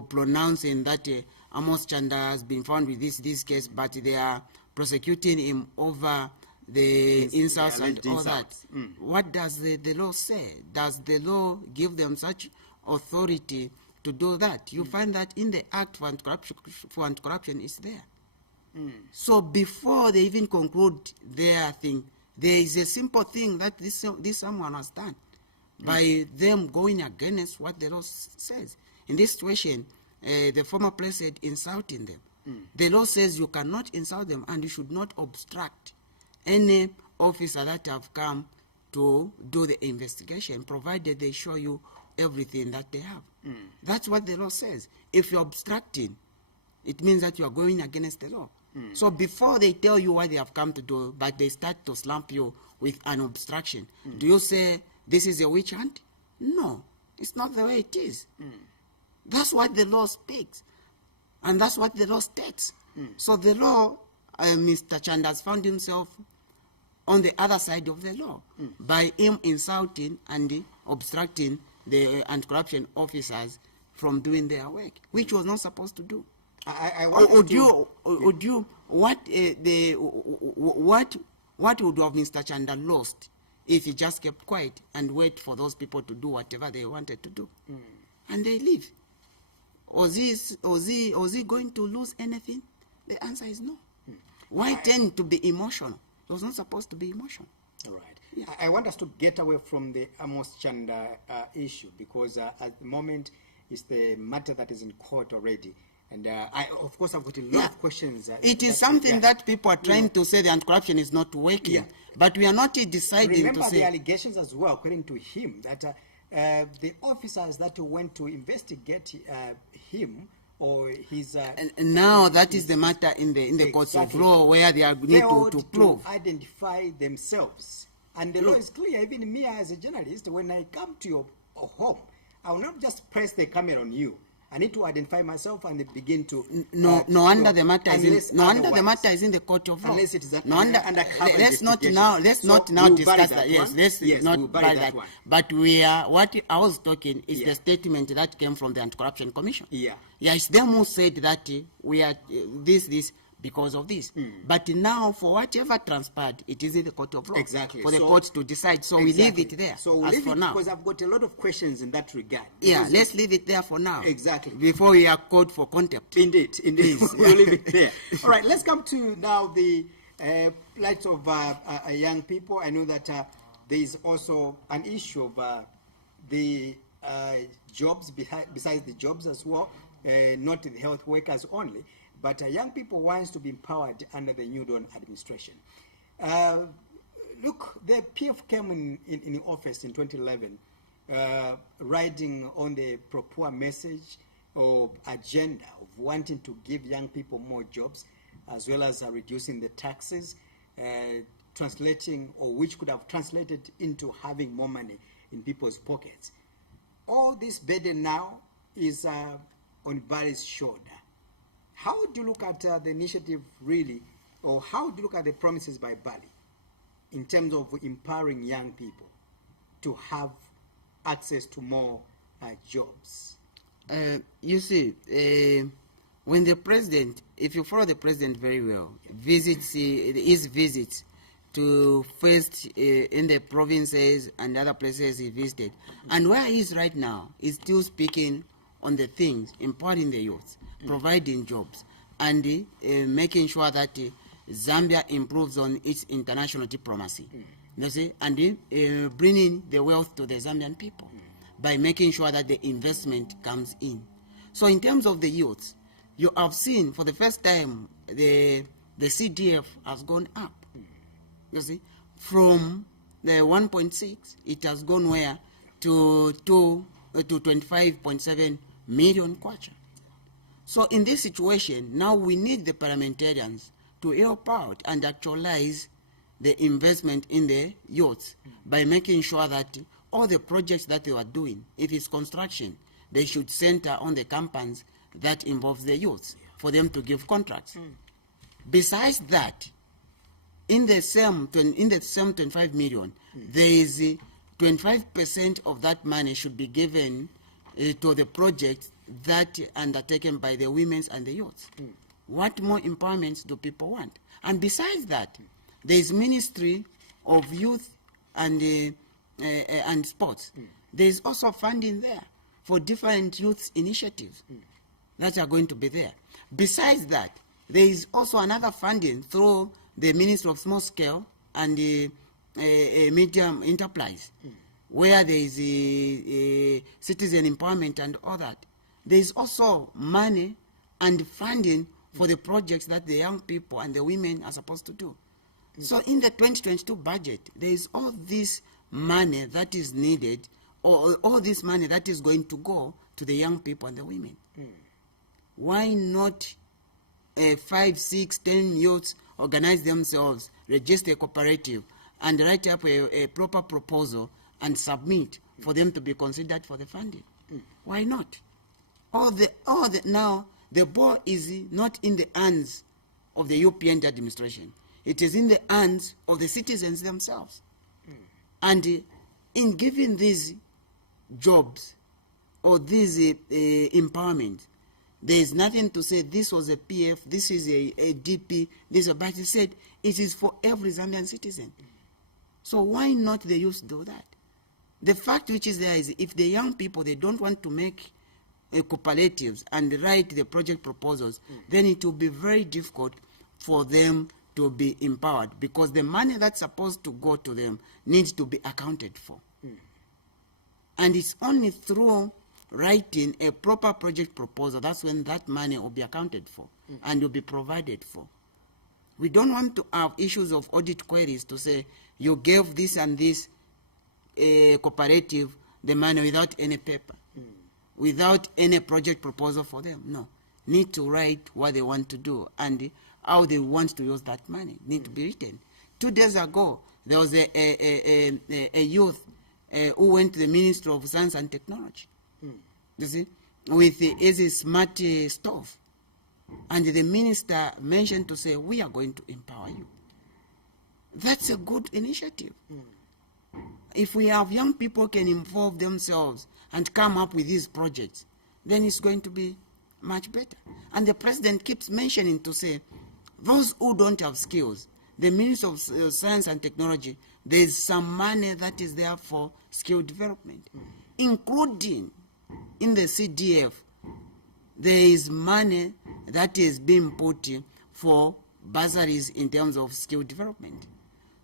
pronouncing that Amos Chanda has been found with this case, but they are prosecuting him over the insults and all that. What does the law say? Does the law give them such authority to do that? You find that in the Act for Anti-Corruption is there. So before they even conclude their thing, there is a simple thing that this someone has done by them going against what the law says. In this situation, the former president insulting them. The law says you cannot insult them and you should not obstruct any officer that have come to do the investigation, provided they show you everything that they have. That's what the law says. If you're obstructing, it means that you are going against the law. So before they tell you what they have come to do, but they start to slump you with an obstruction, do you say this is a witch hunt? No, it's not the way it is. That's what the law speaks, and that's what the law states. So the law, Mr. Chand has found himself on the other side of the law by him insulting and obstructing the anti-corruption officers from doing their work, which was not supposed to do. What would have Mr. Chanda lost if he just kept quiet and wait for those people to do whatever they wanted to do, and they leave? Was he going to lose anything? The answer is no. Why tend to be emotional? It was not supposed to be emotional. All right. Yeah. I want us to get away from the Amos Chanda issue, because at the moment it's the matter that is in court already. And of course, I've got a lot of questions. It is something that people are trying to say the anti-corruption is not working, but we are not deciding Remember to say. the allegations as well, according to him, that the officers that went to investigate him or his... and now that is the matter in the courts of law, where they are need to prove. Identify themselves. And the law is clear. Even me as a journalist, when I come to your home, I will not just press the camera on you. I need to identify myself and begin to... No wonder the matter is in the court of law. Unless it is let's not now discuss that. Yes, let's not buy that. One. But what I was talking is the statement that came from the Anti-Corruption Commission. Yeah, it's them who said that we are this because of this. But now, for whatever transpired, it is in the court of law. Exactly. For the court to decide. So we leave it there. So we'll leave it now, because I've got a lot of questions in that regard. Yeah, let's leave it there for now. Exactly. Before we are called for contempt. Indeed. We'll leave it there. All right, let's come to now the plight of young people. I know that there is also an issue of the jobs, besides the jobs as well, not the health workers only. But young people wants to be empowered under the New Dawn administration. Look, the PF came in office in 2011, riding on the pro-poor message or agenda of wanting to give young people more jobs, as well as reducing the taxes, translating, or which could have translated into having more money in people's pockets. All this burden now is on Barry's shoulder. How do you look at the initiative really, or how do you look at the promises by Bali in terms of empowering young people to have access to more jobs? You see, when the president, if you follow the president very well, visits his visits to first in the provinces and other places he visited, and where he is right now, is still speaking on the things, empowering the youth, providing jobs, and making sure that Zambia improves on its international diplomacy. You see, and bringing the wealth to the Zambian people by making sure that the investment comes in. So in terms of the youth, you have seen for the first time the CDF has gone up. You see, from the 1.6, it has gone where to 25.7 million kwacha. So in this situation, now we need the parliamentarians to help out and actualize the investment in the youth by making sure that all the projects that they are doing, if it's construction, they should center on the campaigns that involves the youth for them to give contracts. Besides that, in the same 25 million, there is 25% of that money should be given to the projects that undertaken by the women and the youth. What more empowerments do people want? And besides that, there is Ministry of Youth and Sports. There is also funding there for different youth initiatives that are going to be there. Besides that, there is also another funding through the Ministry of Small Scale and Medium Enterprise, where there is citizen empowerment and all that. There is also money and funding for the projects that the young people and the women are supposed to do. So in the 2022 budget, there is all this money that is needed, or all this money that is going to go to the young people and the women. Why not 5, 6, 10 youths organize themselves, register a cooperative, and write up a proper proposal and submit for them to be considered for the funding. Why not? Now, the ball is not in the hands of the UPND administration. It is in the hands of the citizens themselves. And in giving these jobs or these empowerment, there is nothing to say this was a PF, this is a DP, but it said it is for every Zambian citizen. So why not the youth do that? The fact which is there is if the young people, they don't want to make cooperatives and write the project proposals, then it will be very difficult for them to be empowered, because the money that's supposed to go to them needs to be accounted for. And it's only through writing a proper project proposal that's when that money will be accounted for and will be provided for. We don't want to have issues of audit queries to say you gave this and this cooperative the money without any paper, without any project proposal for them. No, need to write what they want to do and how they want to use that money need to be written. 2 days ago, there was a youth who went to the Ministry of Science and Technology, you see, with his smart stuff. And the minister mentioned to say, we are going to empower you. That's a good initiative. If we have young people can involve themselves and come up with these projects, then it's going to be much better. And the president keeps mentioning to say, those who don't have skills, the Ministry of Science and Technology, there's some money that is there for skill development, including in the CDF, there is money that is being put for bursaries in terms of skill development.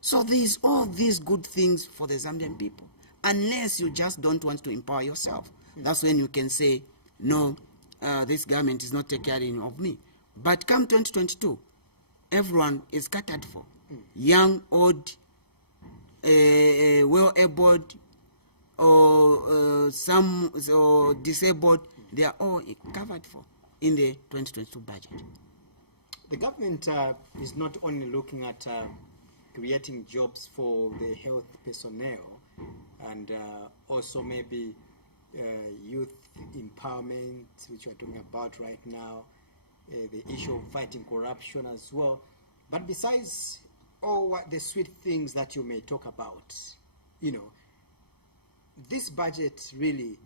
So there's all these good things for the Zambian people, unless you just don't want to empower yourself. That's when you can say, no, this government is not taking care of me. But come 2022, everyone is catered for. Young, old, well-abled, or some disabled, they are all covered for in the 2022 budget. The government is not only looking at creating jobs for the health personnel and also maybe youth empowerment, which we're talking about right now, the issue of fighting corruption as well. But besides all what the sweet things that you may talk about, you know, this budget really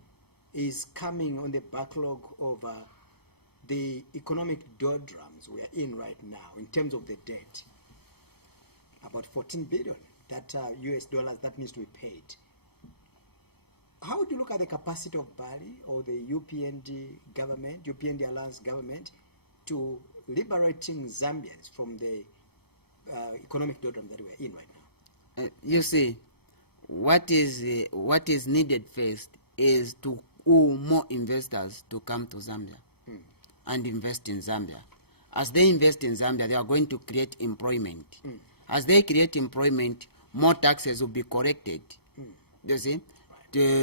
is coming on the backlog of the economic doldrums we are in right now in terms of the debt. About 14 billion that US dollars that needs to be paid. How do you look at the capacity of Bali or the UPND government, UPND Alliance government, to liberating Zambians from the economic doldrums that we are in right now? You see, what is needed first is to more investors to come to Zambia and invest in Zambia. As they invest in Zambia, they are going to create employment. As they create employment, more taxes will be collected, you see,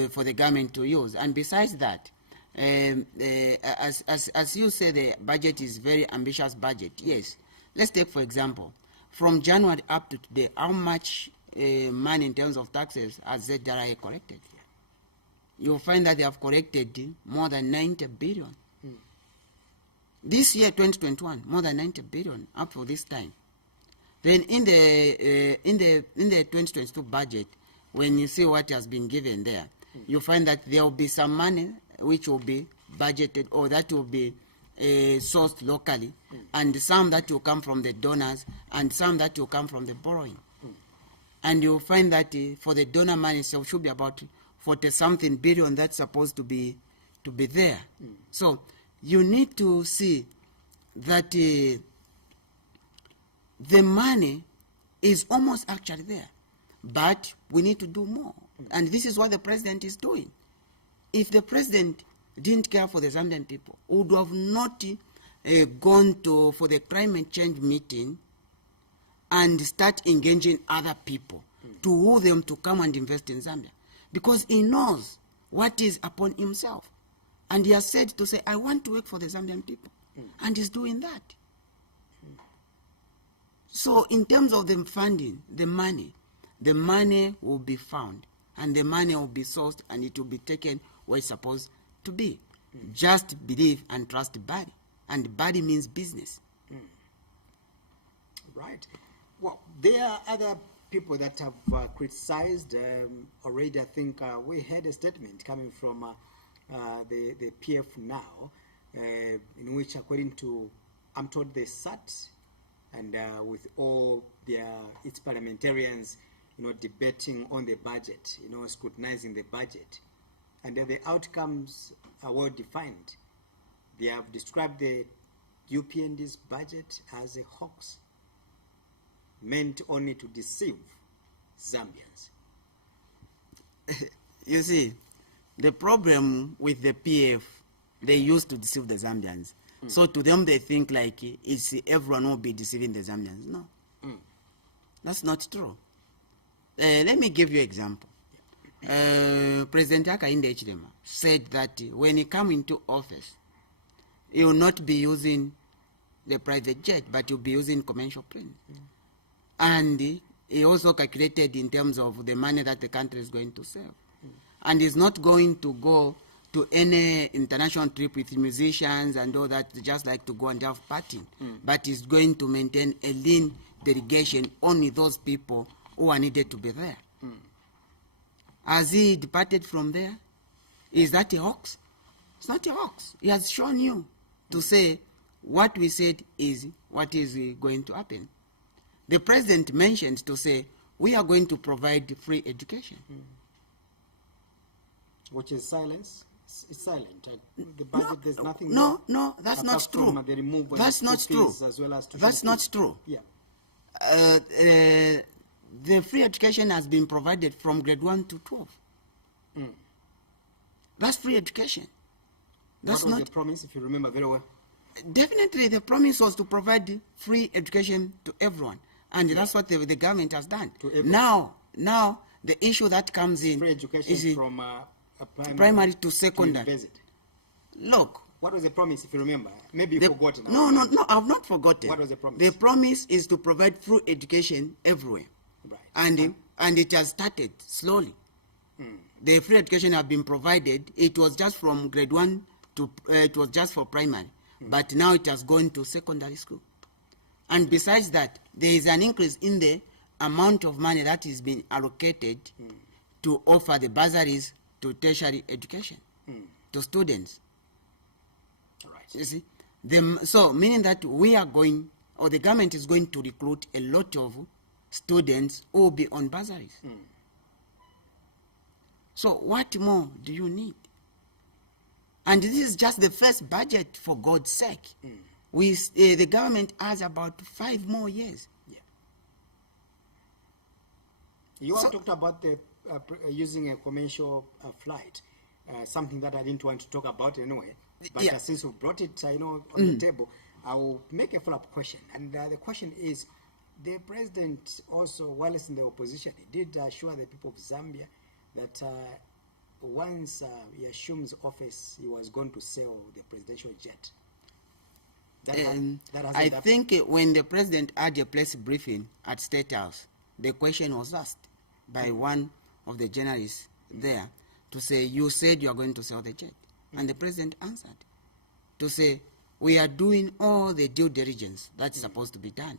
for the government to use. And besides that, as you say, the budget is very ambitious budget. Yes. Let's take, for example, from January up to today, how much money in terms of taxes has ZRA collected? You'll find that they have collected more than 90 billion. This year, 2021, more than 90 billion up to this time. Then in the 2022 budget, when you see what has been given there, you find that there will be some money which will be budgeted or that will be sourced locally, and some that will come from the donors, and some that will come from the borrowing. And you'll find that for the donor money, so should be about 40-something billion that's supposed to be there. So you need to see that the money is almost actually there, but we need to do more. And this is what the president is doing. If the president didn't care for the Zambian people, would have not gone for the climate change meeting and start engaging other people to woo them to come and invest in Zambia, because he knows what is upon himself. And he has said to say, I want to work for the Zambian people. And he's doing that. So in terms of the funding, the money will be found, and the money will be sourced, and it will be taken where it's supposed to be. Just believe and trust the body, and the body means business. Right. Well, there are other people that have criticized already. I think we had a statement coming from the PF now, in which, according to, I'm told, they sat and with all its parliamentarians, debating on the budget, scrutinizing the budget, and the outcomes are well defined. They have described the UPND's budget as a hoax, meant only to deceive Zambians. You see, the problem with the PF, they used to deceive the Zambians. So to them, they think like it's everyone will be deceiving the Zambians. No, that's not true. Let me give you an example. President Hakainde Hichilema said that when he come into office, he will not be using the private jet, but he'll be using commercial plane. And he also calculated in terms of the money that the country is going to save. And he's not going to go to any international trip with musicians and all that, just like to go and have partying. But he's going to maintain a lean delegation, only those people who are needed to be there. Has he departed from there? Is that a hoax? It's not a hoax. He has shown you to say what we said is what is going to happen. The president mentioned to say, we are going to provide free education. Which is silence. It's silent. The budget, there's nothing. No, that's not true. That's not true. As well as that's not true. Yeah. The free education has been provided from grade 1 to 12. That's free education. That's what was not the promise, if you remember very well? Definitely, the promise was to provide free education to everyone, and that's what the government has done. Now, the issue that comes in free education is from primary to secondary. To Look. What was the promise, if you remember? Maybe you forgot No, now. I've not forgotten. What was the promise? The promise is to provide free education everywhere. Right. And it has started slowly. The free education have been provided. It was just from grade 1 to, it was just for primary. But now it has gone to secondary school. And besides that, there is an increase in the amount of money that is being allocated to offer the bursaries to tertiary education to students. Right. You see, so meaning that we are going, or the government is going to recruit a lot of students who will be on bursaries. So what more do you need? And this is just the first budget, for God's sake. The government has about 5 more years. Yeah. You have talked about the using a commercial flight, something that I didn't want to talk about anyway. But since we brought it, on the table, I will make a follow-up question. And the question is, the president also, while he's in the opposition, he did assure the people of Zambia that once he assumes office, he was going to sell the presidential jet. I think when the president had a press briefing at State House, the question was asked by one of the journalists there to say, you said you are going to sell the jet. And the president answered to say, we are doing all the due diligence that is supposed to be done.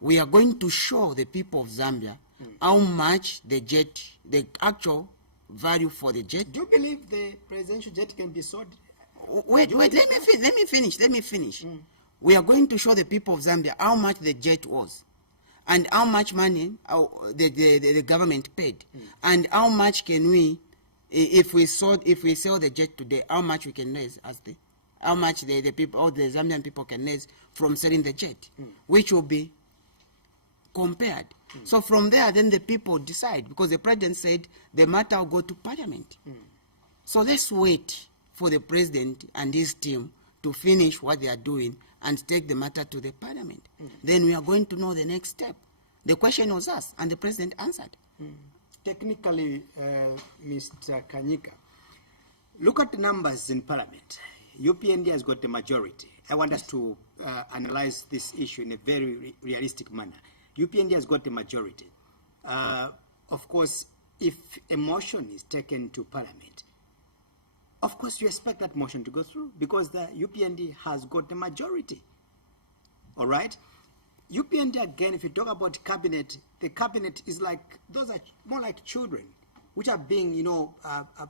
We are going to show the people of Zambia how much the jet, the actual value for the jet. Do you believe the presidential jet can be sold? Wait, let me finish. We are going to show the people of Zambia how much the jet was, and how much money the government paid, and how much can we, if we sell the jet today, how much we can raise how much the people, all the Zambian people can raise from selling the jet, which will be compared. So from there, then the people decide, because the president said the matter will go to parliament. So let's wait for the president and his team to finish what they are doing and take the matter to the parliament. Then we are going to know the next step. The question was asked, and the president answered. Technically, Mr. Kanyika, look at the numbers in parliament. UPND has got the majority. I want us to analyze this issue in a very realistic manner. UPND has got the majority. Of course, if a motion is taken to Parliament, of course you expect that motion to go through because the UPND has got the majority. All right? UPND, again, if you talk about cabinet, the cabinet is like, those are more like children, which are being,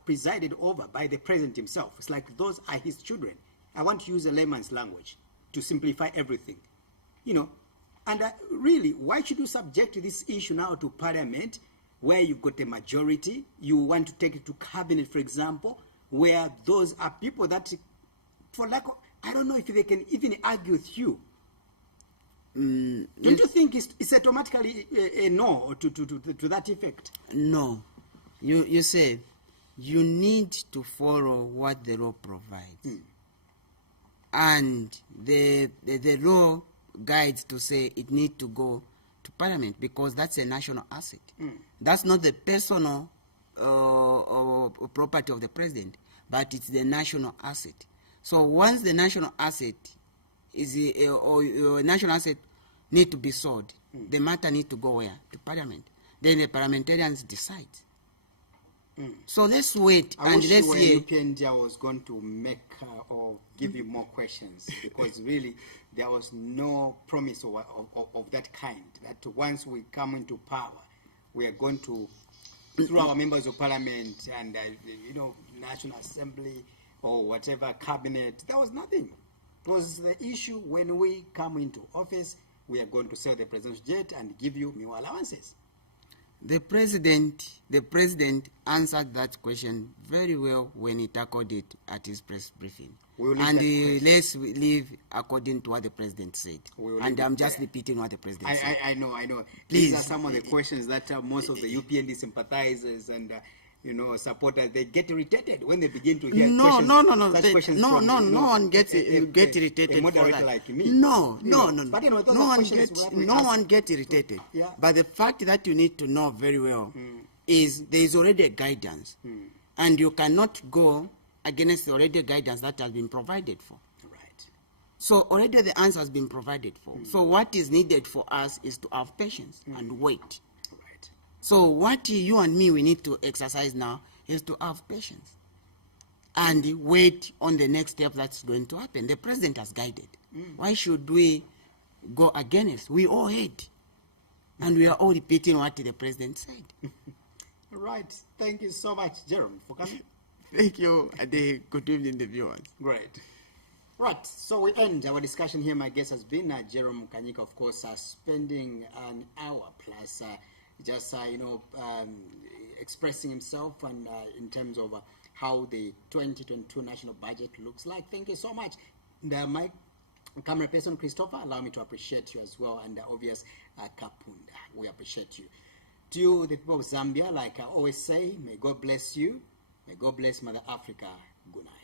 presided over by the president himself. It's like those are his children. I want to use a layman's language to simplify everything. And really, why should you subject this issue now to Parliament, where you've got a majority? You want to take it to cabinet, for example, where those are people that, for lack of, I don't know if they can even argue with you. Don't you think it's automatically a no to that effect? No. You say you need to follow what the law provides. And the law guides to say it needs to go to Parliament because that's a national asset. That's not the personal or property of the president, but it's the national asset. So once the national asset is or national asset need to be sold, the matter need to go where? To Parliament. Then the parliamentarians decide. So let's wait and let's hear. UPND was going to make or give you more questions because really there was no promise of that kind. That once we come into power, we are going to, through our members of Parliament and National Assembly or whatever cabinet, there was nothing. It was the issue when we come into office, we are going to sell the presidential jet and give you meal allowances. The president answered that question very well when he tackled it at his press briefing. And let's live according to what the president said. And I'm just repeating what the president said. I know. Please. These are some of the questions that most of the UPND sympathizers and supporters, they get irritated when they begin to hear questions. No one gets irritated. A moderator for that. Like me. No one gets irritated. Yeah. But the fact that you need to know very well is there is already a guidance, and you cannot go against the already guidance that has been provided for. Right. So already the answer has been provided for. So what is needed for us is to have patience and wait. So what you and me, we need to exercise now is to have patience and wait on the next step that's going to happen. The president has guided. Why should we go against? We all heard. And we are all repeating what the president said. Right. Thank you so much, Jeromy, for coming. Thank you, Ade. Good evening, the viewers. Great. Right, so we end our discussion here. My guest has been Jeromy Kanyika, of course, spending an hour plus expressing himself and in terms of how the 2022 national budget looks like. Thank you so much. My camera person, Christopher, allow me to appreciate you as well, and obvious Kapunda, we appreciate you. To you, the people of Zambia, like I always say, may God bless you, may God bless Mother Africa. Good night.